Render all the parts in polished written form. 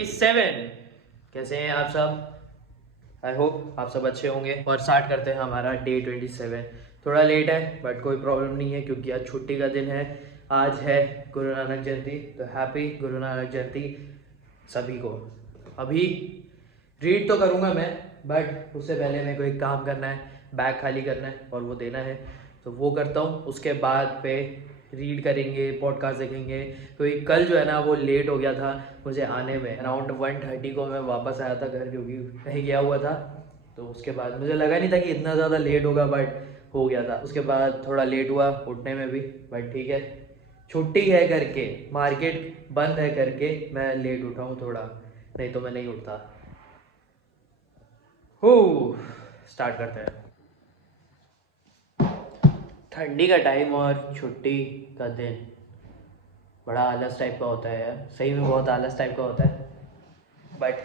27। कैसे हैं आप सब? आई होप आप सब अच्छे होंगे। और स्टार्ट करते हैं हमारा डे 27। थोड़ा लेट है बट कोई प्रॉब्लम नहीं है क्योंकि आज छुट्टी का दिन है। आज है गुरु नानक जयंती, तो हैप्पी गुरु नानक जयंती सभी को। अभी रीड तो करूँगा मैं, बट उससे पहले मेरे को एक काम करना है, बैग खाली करना है और वो देना है, तो वो करता हूँ। उसके बाद पे रीड करेंगे, पॉडकास्ट देखेंगे। क्योंकि कल जो है ना वो लेट हो गया था मुझे आने में। अराउंड 1:30 को मैं वापस आया था घर, क्योंकि कहीं गया हुआ था। तो उसके बाद मुझे लगा नहीं था कि इतना ज़्यादा लेट होगा, बट हो गया था। उसके बाद थोड़ा लेट हुआ उठने में भी, बट ठीक है, छुट्टी है करके, मार्केट बंद है करके मैं लेट उठा हूँ थोड़ा, नहीं तो मैं नहीं उठता। हो स्टार्ट करते हैं। ठंडी का टाइम और छुट्टी का दिन बड़ा आलस टाइप का होता है यार, सही में बहुत आलस टाइप का होता है। बट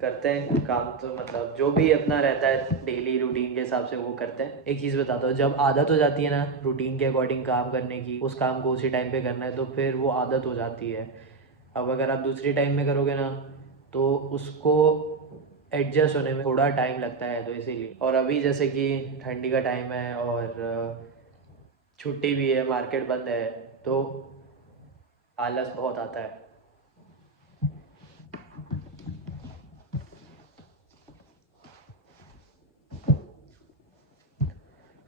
करते हैं काम, तो मतलब जो भी अपना रहता है डेली रूटीन के हिसाब से वो करते हैं। एक चीज़ बताता हूँ, जब आदत हो जाती है ना रूटीन के अकॉर्डिंग काम करने की, उस काम को उसी टाइम पे करना है, तो फिर वो आदत हो जाती है। अब अगर आप दूसरी टाइम में करोगे ना तो उसको एडजस्ट होने में थोड़ा टाइम लगता है, तो इसीलिए। और अभी जैसे कि ठंडी का टाइम है और छुट्टी भी है, मार्केट बंद है, तो आलस बहुत आता है।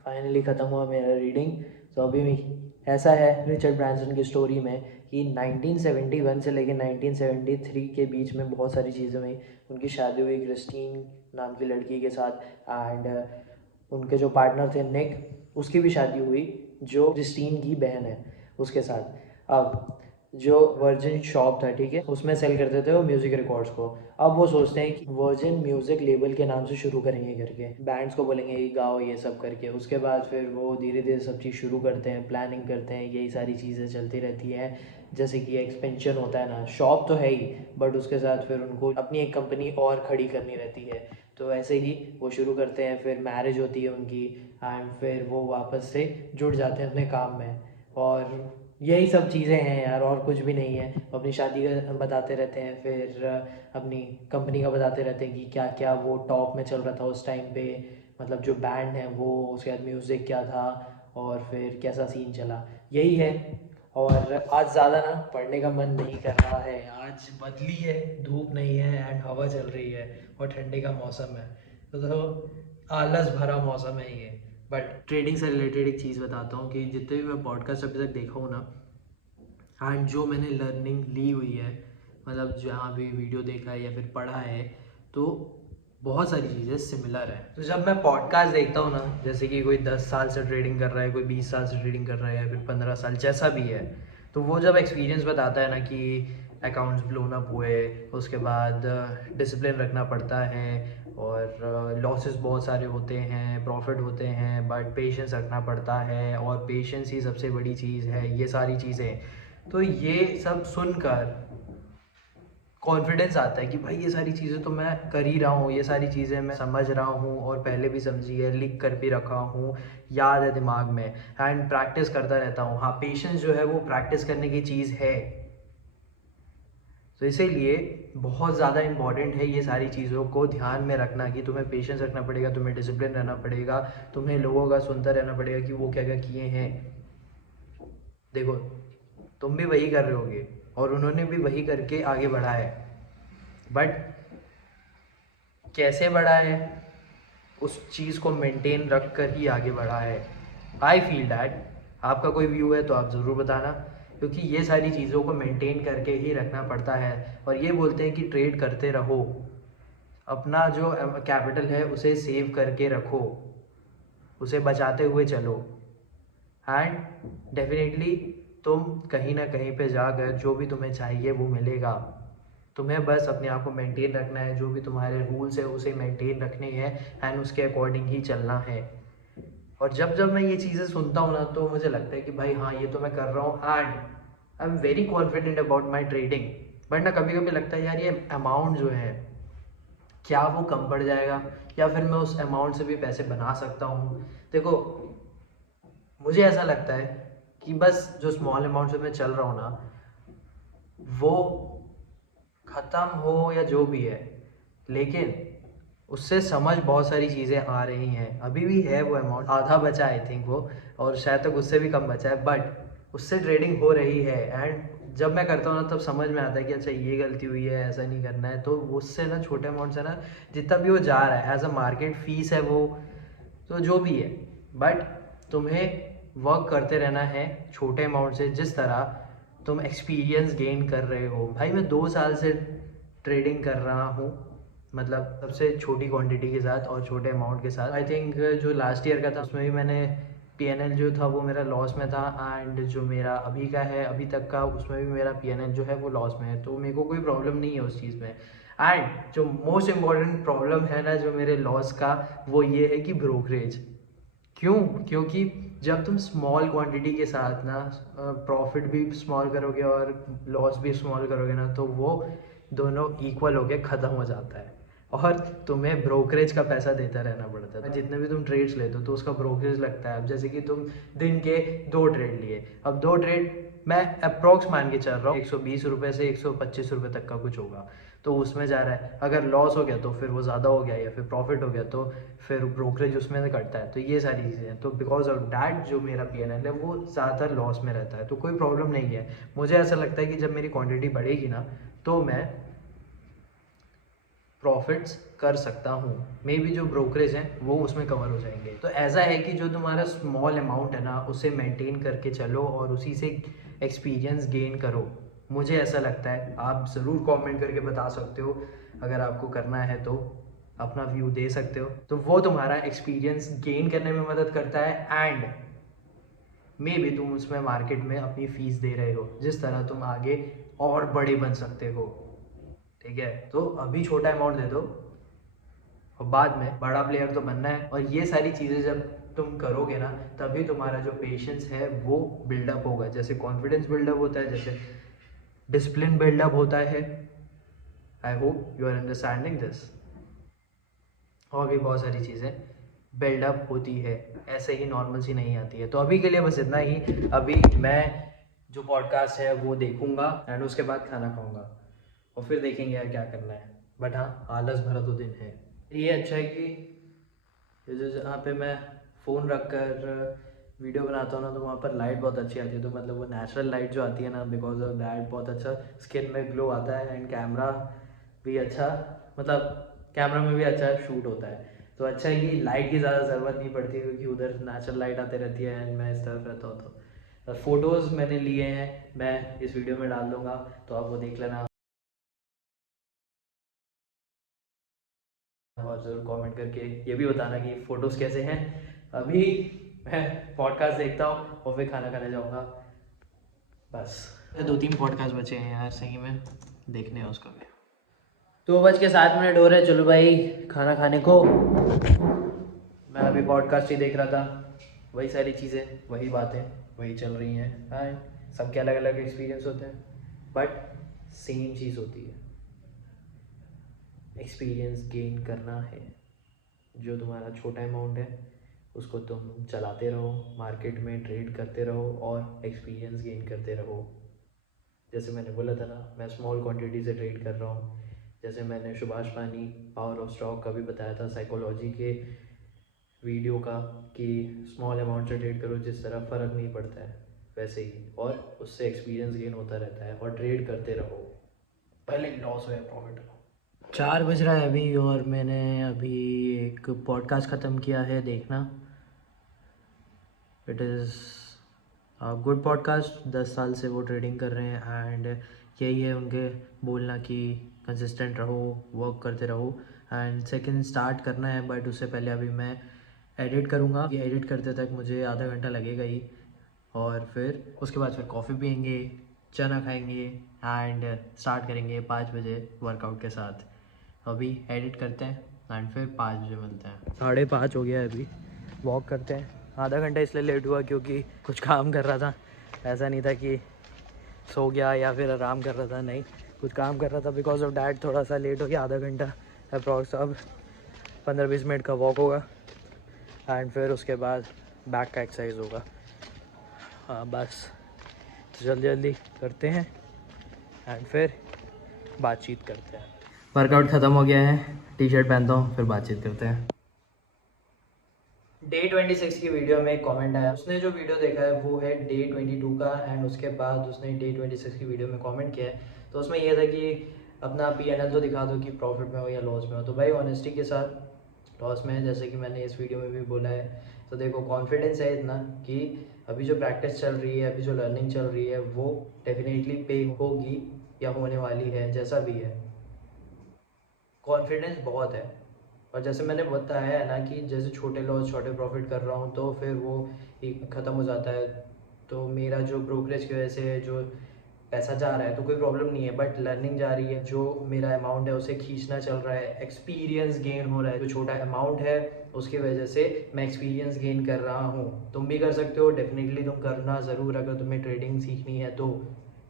फाइनली ख़त्म हुआ मेरा रीडिंग। तो अभी ऐसा है रिचर्ड ब्रांसन की स्टोरी में कि 1971 से लेकर 1973 के बीच में बहुत सारी चीज़ें हुई। उनकी शादी हुई क्रिस्टीन नाम की लड़की के साथ, एंड उनके जो पार्टनर थे निक, उसकी भी शादी हुई, जो क्रिस्टीन की बहन है, उसके साथ। अब जो वर्जिन शॉप था, ठीक है, उसमें सेल करते थे वो म्यूज़िक रिकॉर्ड्स को। अब वो सोचते हैं कि वर्जिन म्यूज़िक लेबल के नाम से शुरू करेंगे करके, बैंड्स को बोलेंगे कि गाओ ये सब करके। उसके बाद फिर वो धीरे धीरे सब चीज़ शुरू करते हैं, प्लानिंग करते हैं, यही सारी चीज़ें चलती रहती हैं। जैसे कि एक्सपेंशन होता है ना, शॉप तो है ही, बट उसके साथ फिर उनको अपनी एक कंपनी और खड़ी करनी रहती है। तो ऐसे ही वो शुरू करते हैं, फिर मैरिज होती है उनकी, एंड फिर वो वापस से जुड़ जाते हैं अपने काम में। और यही सब चीज़ें हैं यार, और कुछ भी नहीं है। अपनी शादी का बताते रहते हैं, फिर अपनी कंपनी का बताते रहते हैं कि क्या क्या वो टॉप में चल रहा था उस टाइम पे, मतलब जो बैंड है वो, उसके बाद म्यूज़िक क्या था, और फिर कैसा सीन चला, यही है। और आज ज़्यादा ना पढ़ने का मन नहीं कर रहा है, आज बदली है, धूप नहीं है एंड हवा चल रही है और ठंडी का मौसम है, तो आलस भरा मौसम है ये। बट ट्रेडिंग से रिलेटेड एक चीज़ बताता हूँ कि जितने भी मैं पॉडकास्ट अभी तक देखा हूँ ना, एंड जो मैंने लर्निंग ली हुई है, मतलब जहाँ भी वीडियो देखा है या फिर पढ़ा है, तो बहुत सारी चीज़ें सिमिलर है। तो जब मैं पॉडकास्ट देखता हूँ ना, जैसे कि कोई 10 साल से ट्रेडिंग कर रहा है, कोई 20 साल से ट्रेडिंग कर रहा है, या फिर 15 साल, जैसा भी है, तो वो जब एक्सपीरियंस बताता है ना कि अकाउंट्स ब्लोन अप हुए, उसके बाद डिसिप्लिन रखना पड़ता है, और लॉसेस बहुत सारे होते हैं, प्रॉफिट होते हैं, बट पेशेंस रखना पड़ता है, और पेशेंस ही सबसे बड़ी चीज़ है, ये सारी चीज़ें। तो ये सब सुनकर कॉन्फिडेंस आता है कि भाई ये सारी चीज़ें तो मैं कर ही रहा हूँ, ये सारी चीज़ें मैं समझ रहा हूँ, और पहले भी समझी है, लिख कर भी रखा हूँ, याद है दिमाग में, एंड प्रैक्टिस करता रहता हूँ। हाँ, पेशेंस जो है वो प्रैक्टिस करने की चीज़ है। तो इसीलिए बहुत ज़्यादा इम्पॉर्टेंट है ये सारी चीज़ों को ध्यान में रखना, कि तुम्हें पेशेंस रखना पड़ेगा, तुम्हें डिसिप्लिन रहना पड़ेगा, तुम्हें लोगों का सुनता रहना पड़ेगा कि वो क्या क्या किए हैं। देखो, तुम भी वही कर रहे होगे और उन्होंने भी वही करके आगे बढ़ा है, बट कैसे बढ़ा है, उस चीज़ को मेंटेन रख कर ही आगे बढ़ा है। I feel that. आपका कोई व्यू है तो आप ज़रूर बताना, क्योंकि ये सारी चीज़ों को मेंटेन करके ही रखना पड़ता है। और ये बोलते हैं कि ट्रेड करते रहो, अपना जो कैपिटल है उसे सेव करके रखो, उसे बचाते हुए चलो, एंड डेफिनेटली तुम कहीं ना कहीं पे जाकर जो भी तुम्हें चाहिए वो मिलेगा। तुम्हें बस अपने आप को मेंटेन रखना है, जो भी तुम्हारे रूल्स है उसे मेंटेन रखने हैं, एंड उसके अकॉर्डिंग ही चलना है। और जब जब मैं ये चीज़ें सुनता हूँ ना, तो मुझे लगता है कि भाई हाँ, ये तो मैं कर रहा हूँ, and I am very confident about my trading. But ना कभी कभी लगता है यार, ये अमाउंट जो है क्या वो कम पड़ जाएगा, या फिर मैं उस अमाउंट से भी पैसे बना सकता हूँ। देखो, मुझे ऐसा लगता है कि बस जो स्मॉल अमाउंट से मैं चल रहा हूँ ना, वो ख़त्म हो या जो भी है, लेकिन उससे समझ बहुत सारी चीज़ें आ रही हैं। अभी भी है वो अमाउंट, आधा बचा आई थिंक वो, और शायद तक उससे भी कम बचा है, बट उससे ट्रेडिंग हो रही है। एंड जब मैं करता हूँ ना तब समझ में आता है कि अच्छा ये गलती हुई है, ऐसा नहीं करना है। तो उससे ना छोटे अमाउंट से ना जितना भी वो जा रहा है एज अ मार्केट फीस है वो, तो जो भी है, बट तुम्हें वर्क करते रहना है छोटे अमाउंट से। जिस तरह तुम एक्सपीरियंस गेन कर रहे हो, भाई मैं 2 साल से ट्रेडिंग कर रहा हूँ, मतलब सबसे छोटी क्वांटिटी के साथ और छोटे अमाउंट के साथ। आई थिंक जो लास्ट ईयर का था उसमें भी मैंने पीएनएल जो था वो मेरा लॉस में था, एंड जो मेरा अभी का है अभी तक का उसमें भी मेरा पीएनएल जो है वो लॉस में है। तो मेरे को कोई प्रॉब्लम नहीं है उस चीज़ में। एंड जो मोस्ट इम्पॉर्टेंट प्रॉब्लम है ना जो मेरे लॉस का, वो ये है कि ब्रोकरेज। क्यों? क्योंकि जब तुम स्मॉल क्वांटिटी के साथ ना प्रॉफिट भी स्मॉल करोगे और लॉस भी स्मॉल करोगे ना, तो वो दोनों इक्वल होके ख़त्म हो जाता है और तुम्हें ब्रोकरेज का पैसा देता रहना पड़ता है। जितने भी तुम ट्रेड्स लेते हो तो उसका ब्रोकरेज लगता है। अब जैसे कि तुम दिन के 2 ट्रेड लिए, अब 2 ट्रेड मैं अप्रॉक्स मान के चल रहा हूँ 120 रुपये से 125 रुपये तक का कुछ होगा, तो उसमें जा रहा है। अगर लॉस हो गया तो फिर वो ज़्यादा हो गया, या फिर प्रॉफिट हो गया तो फिर ब्रोकरेज उसमें से कटता है। तो ये सारी चीज़ें हैं, तो बिकॉज ऑफ डैट जो मेरा पीएनएल है वो ज़्यादातर लॉस में रहता है। तो कोई प्रॉब्लम नहीं है। मुझे ऐसा लगता है कि जब मेरी क्वांटिटी बढ़ेगी ना तो मैं प्रॉफिट्स कर सकता हूँ, मे बी जो ब्रोकरेज हैं वो उसमें कवर हो जाएंगे। तो ऐसा है कि जो तुम्हारा स्मॉल अमाउंट है ना उसे मेंटेन करके चलो और उसी से एक्सपीरियंस गेन करो। मुझे ऐसा लगता है, आप ज़रूर कमेंट करके बता सकते हो, अगर आपको करना है तो अपना व्यू दे सकते हो। तो वो तुम्हारा एक्सपीरियंस गेन करने में मदद करता है, एंड मे बी तुम उसमें मार्केट में अपनी फ़ीस दे रहे हो, जिस तरह तुम आगे और बड़े बन सकते हो। ठीक है, तो अभी छोटा अमाउंट दे दो और बाद में बड़ा प्लेयर तो बनना है। और ये सारी चीज़ें जब तुम करोगे ना तभी तुम्हारा जो पेशेंस है वो बिल्डअप होगा। जैसे कॉन्फिडेंस बिल्डअप होता है, जैसे डिसिप्लिन बिल्डअप होता है। I hope you are understanding this. और भी बहुत सारी चीज़ें बिल्डअप होती है, ऐसे ही नॉर्मल सी नहीं आती है। तो अभी के लिए बस इतना ही। अभी मैं जो पॉडकास्ट है वो देखूंगा एंड उसके बाद खाना खाऊंगा और फिर देखेंगे यार क्या करना है। बट हाँ, आलस भरा तो दिन है। ये अच्छा है कि जो जहाँ पे मैं फ़ोन रख कर वीडियो बनाता हूँ ना तो वहाँ पर लाइट बहुत अच्छी आती है। तो मतलब वो नेचुरल लाइट जो आती है ना, बिकॉज ऑफ दैट बहुत अच्छा स्किन में ग्लो आता है, एंड कैमरा भी अच्छा, मतलब कैमरा में भी अच्छा शूट होता है। तो अच्छा है कि लाइट की ज़्यादा ज़रूरत नहीं पड़ती, क्योंकि उधर नेचुरल लाइट आती रहती है एंड मैं इस तरफ रहता हूँ। तो फ़ोटोज़ मैंने लिए हैं, मैं इस वीडियो में डाल दूँगा, तो आप वो देख लेना और ज़रूर कमेंट करके ये भी बताना कि फ़ोटोज़ कैसे हैं। अभी मैं पॉडकास्ट देखता हूँ और फिर खाना खाने जाऊँगा। बस 2-3 पॉडकास्ट बचे हैं यार, सही में देखने हैं उसका भी। 2:07 हो रहे, चलो भाई खाना खाने को। मैं अभी पॉडकास्ट ही देख रहा था, वही सारी चीज़ें, वही बातें वही चल रही हैं। हाँ, सबके अलग अलग एक्सपीरियंस होते हैं, बट सेम चीज़ होती है, एक्सपीरियंस गेन करना है। जो तुम्हारा छोटा अमाउंट है उसको तुम चलाते रहो, मार्केट में ट्रेड करते रहो और एक्सपीरियंस गेन करते रहो। जैसे मैंने बोला था ना, मैं स्मॉल क्वांटिटी से ट्रेड कर रहा हूँ। जैसे मैंने सुभाष पानी पावर ऑफ स्टॉक का भी बताया था, साइकोलॉजी के वीडियो का, कि स्मॉल अमाउंट से ट्रेड करो, जिस तरह फ़र्क नहीं पड़ता है वैसे ही, और उससे एक्सपीरियंस गेन होता रहता है। और ट्रेड करते रहो, पहले लॉस हो या प्रॉफिट हो। 4 बज रहा है अभी और मैंने अभी एक पॉडकास्ट ख़त्म किया है देखना। It is good podcast. 10 साल से वो ट्रेडिंग कर रहे हैं एंड यही है उनके बोलना कि कंसिस्टेंट रहो, वर्क करते रहो। एंड सेकंड स्टार्ट करना है, बट उससे पहले अभी मैं एडिट करूँगा। ये एडिट करते तक मुझे आधा घंटा लगेगा ही, और फिर उसके बाद फिर कॉफ़ी पियेंगे, चना खाएंगे एंड स्टार्ट करेंगे 5 बजे वर्कआउट के साथ। अभी एडिट करते हैं एंड फिर 5 बजे मिलते हैं। 5:30 हो गया है अभी, वॉक करते हैं। आधा घंटा इसलिए लेट हुआ क्योंकि कुछ काम कर रहा था, ऐसा नहीं था कि सो गया या फिर आराम कर रहा था, नहीं, कुछ काम कर रहा था। बिकॉज ऑफ डैट थोड़ा सा लेट हो गया, आधा घंटा अप्रॉक्स। अब 15-20 मिनट का वॉक होगा एंड फिर उसके बाद बैक का एक्सरसाइज होगा। हाँ बस, तो जल्दी जल्दी करते हैं एंड फिर बातचीत करते हैं। वर्कआउट ख़त्म हो गया है, टी शर्ट पहनता हूँ, फिर बातचीत करते हैं। डे 26 की वीडियो में एक कमेंट आया, उसने जो वीडियो देखा है वो है डे 22 का, एंड उसके बाद उसने डे 26 की वीडियो में कमेंट किया है। तो उसमें यह था कि अपना P&L तो दिखा दो कि प्रॉफिट में हो या लॉस में हो। तो भाई ऑनेस्टी के साथ लॉस में है, जैसे कि मैंने इस वीडियो में भी बोला है। तो देखो कॉन्फिडेंस है इतना कि अभी जो प्रैक्टिस चल रही है, अभी जो लर्निंग चल रही है वो डेफिनेटली पे होगी या होने वाली है, जैसा भी है। कॉन्फिडेंस बहुत है। और जैसे मैंने बताया है ना कि जैसे छोटे लॉस छोटे प्रॉफिट कर रहा हूँ तो फिर वो ख़त्म हो जाता है। तो मेरा जो ब्रोकरेज की वजह से जो पैसा जा रहा है तो कोई प्रॉब्लम नहीं है, बट लर्निंग जा रही है, जो मेरा अमाउंट है उसे खींचना चल रहा है, एक्सपीरियंस गेन हो रहा है। जो छोटा अमाउंट है उसकी वजह से मैं एक्सपीरियंस गेन कर रहा हूँ। तुम भी कर सकते हो, डेफिनेटली तुम करना ज़रूर। अगर तुम्हें ट्रेडिंग सीखनी है तो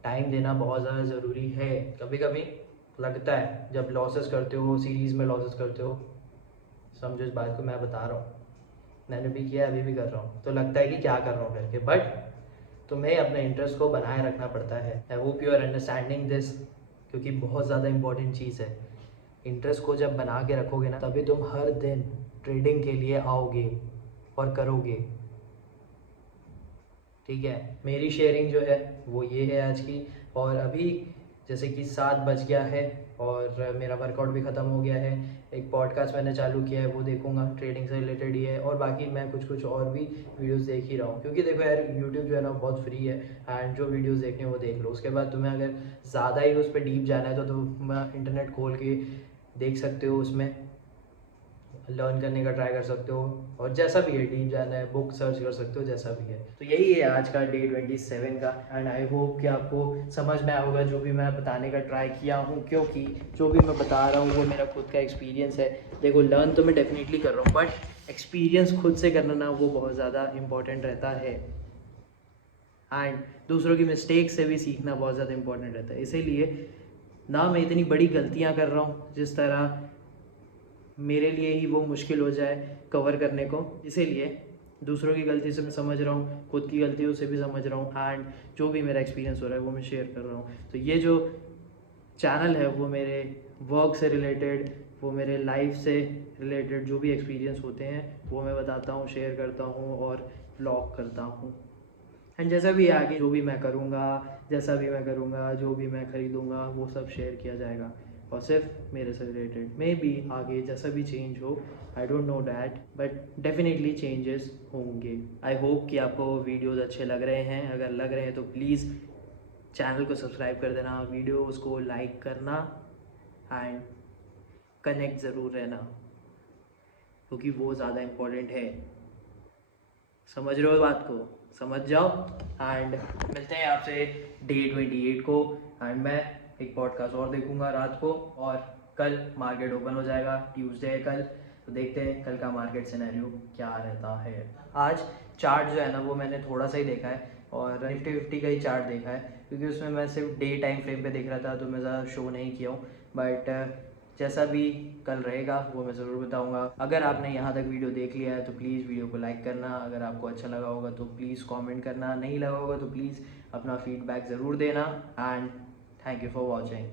टाइम देना बहुत ज़्यादा ज़रूरी है। कभी कभी लगता है जब लॉसेस करते हो, सीरीज़ में लॉसेस करते हो, समझो इस बात को मैं बता रहा हूँ, मैंने भी किया, अभी भी कर रहा हूँ, तो लगता है कि क्या कर रहा हूँ करके, बट तुम्हें अपने इंटरेस्ट को बनाए रखना पड़ता है। I hope you are understanding this, क्योंकि बहुत ज़्यादा इंपॉर्टेंट चीज़ है। इंटरेस्ट को जब बना के रखोगे ना, तभी तुम हर दिन ट्रेडिंग के लिए आओगे और करोगे। ठीक है, मेरी शेयरिंग जो है वो ये है आज की। और अभी जैसे कि 7 बज गया है और मेरा वर्कआउट भी ख़त्म हो गया है। एक पॉडकास्ट मैंने चालू किया है, वो देखूंगा, ट्रेडिंग से रिलेटेड ही है। और बाकी मैं कुछ और भी वीडियोस देख ही रहा हूँ, क्योंकि देखो यार यूट्यूब जो है ना बहुत फ्री है, एंड जो वीडियोस देखने हैं वो देख लो। उसके बाद तुम्हें अगर ज़्यादा ही उस पर डीप जाना है तो तुम इंटरनेट खोल के देख सकते हो, उसमें लर्न करने का ट्राई कर सकते हो। और जैसा भी है, डीप जाना है, बुक सर्च कर सकते हो, जैसा भी है। तो यही है आज का डे 27 का, एंड आई होप कि आपको समझ में आया होगा जो भी मैं बताने का ट्राई किया हूँ, क्योंकि जो भी मैं बता रहा हूँ वो मेरा खुद का एक्सपीरियंस है। देखो लर्न तो मैं डेफिनेटली कर रहा हूँ, बट एक्सपीरियंस खुद से करना ना वो बहुत ज़्यादा इंपॉर्टेंट रहता है। एंड दूसरों की मिस्टेक से भी सीखना बहुत ज़्यादा इंपॉर्टेंट रहता है। इसीलिए ना मैं इतनी बड़ी गलतियाँ कर रहा हूँ जिस तरह मेरे लिए ही वो मुश्किल हो जाए कवर करने को। इसीलिए दूसरों की गलती से मैं समझ रहा हूँ, खुद की गलतियों से भी समझ रहा हूँ, एंड जो भी मेरा एक्सपीरियंस हो रहा है वो मैं शेयर कर रहा हूँ। तो ये जो चैनल है वो मेरे वर्क से रिलेटेड, वो मेरे लाइफ से रिलेटेड जो भी एक्सपीरियंस होते हैं वो मैं बताता हूँ, शेयर करता हूँ और व्लॉग करता हूँ। एंड जैसा भी आगे जो भी मैं करूँगा, जैसा भी मैं करूँगा, जो भी मैं ख़रीदूँगा वो सब शेयर किया जाएगा, और सिर्फ मेरे से रिलेटेड। मे बी आगे जैसा भी चेंज हो, I don't know that, but definitely changes होंगे। आई होप कि आपको वीडियोज़ अच्छे लग रहे हैं। अगर लग रहे हैं तो प्लीज़ चैनल को सब्सक्राइब कर देना, वीडियोज़ को लाइक करना, एंड कनेक्ट ज़रूर रहना, क्योंकि वो ज़्यादा इम्पोर्टेंट है। समझ रहे हो बात को, समझ जाओ। एंड मिलते हैं आपसे डे 28 को, एंड मैं एक पॉडकास्ट और देखूंगा रात को। और कल मार्केट ओपन हो जाएगा, ट्यूसडे है कल, तो देखते हैं कल का मार्केट सिनेरियो क्या रहता है। आज चार्ट जो है ना वो मैंने थोड़ा सा ही देखा है, और निफ्टी 50 का ही चार्ट देखा है, क्योंकि उसमें मैं सिर्फ डे टाइम फ्रेम पे देख रहा था, तो मैं ज़्यादा शो नहीं किया हूँ। बट जैसा भी कल रहेगा वो मैं ज़रूर बताऊंगा। अगर आपने यहाँ तक वीडियो देख लिया है तो प्लीज़ वीडियो को लाइक करना, अगर आपको अच्छा लगा होगा तो प्लीज़ कमेंट करना, नहीं लगा होगा तो प्लीज़ अपना फीडबैक ज़रूर देना। And thank you for watching.